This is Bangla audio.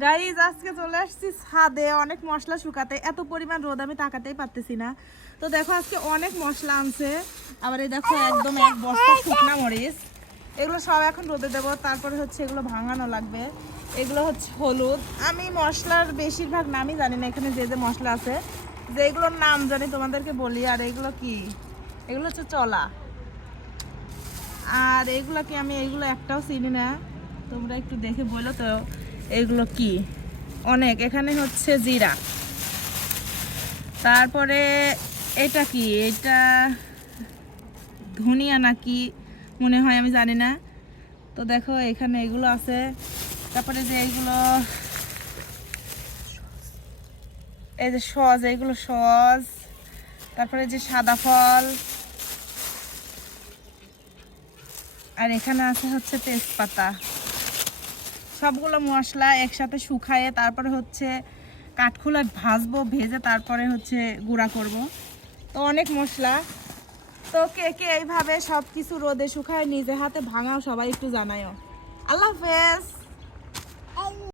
গাইজ আজকে চলে আসছি ছাদে অনেক মশলা শুকাতে। এত পরিমাণ রোদ আমি তাকাতেই পারতেছি না। তো দেখো আজকে অনেক মশলা আনছে। আবার এই দেখো একদম এক বস্তা শুকনা মরিচ। এগুলো সব এখন রোদে দেবো। তারপরে হচ্ছে এগুলো ভাঙানো লাগবে। এগুলো হচ্ছে হলুদ। আমি মশলার বেশিরভাগ নামই জানি না। এখানে যে যে মশলা আছে যেগুলোর নাম জানি তোমাদেরকে বলি। আর এগুলো কি, এগুলো হচ্ছে চলা। আর এগুলো কি, আমি এগুলো একটাও চিনি না। তোমরা একটু দেখে বলো তো এগুলো কি। অনেক এখানে হচ্ছে জিরা। তারপরে এটা কি, এটা ধনিয়া নাকি মনে হয়, আমি জানি না। তো দেখো এখানে এগুলো আছে। তারপরে যে এইগুলো, এই যে সস, এইগুলো সস। তারপরে যে সাদা ফল। আর এখানে আছে হচ্ছে তেজপাতা। সবগুলো মশলা একসাথে শুকায়ে তারপরে হচ্ছে কাঠখোলায় ভাজবো, ভেজে তারপরে হচ্ছে গুঁড়া করব। তো অনেক মশলা। তো কে কে এইভাবে সব কিছু রোদে শুকায় নিজে হাতে ভাঙাও সবাই একটু জানায়ও। আল্লাহ হাফেজ।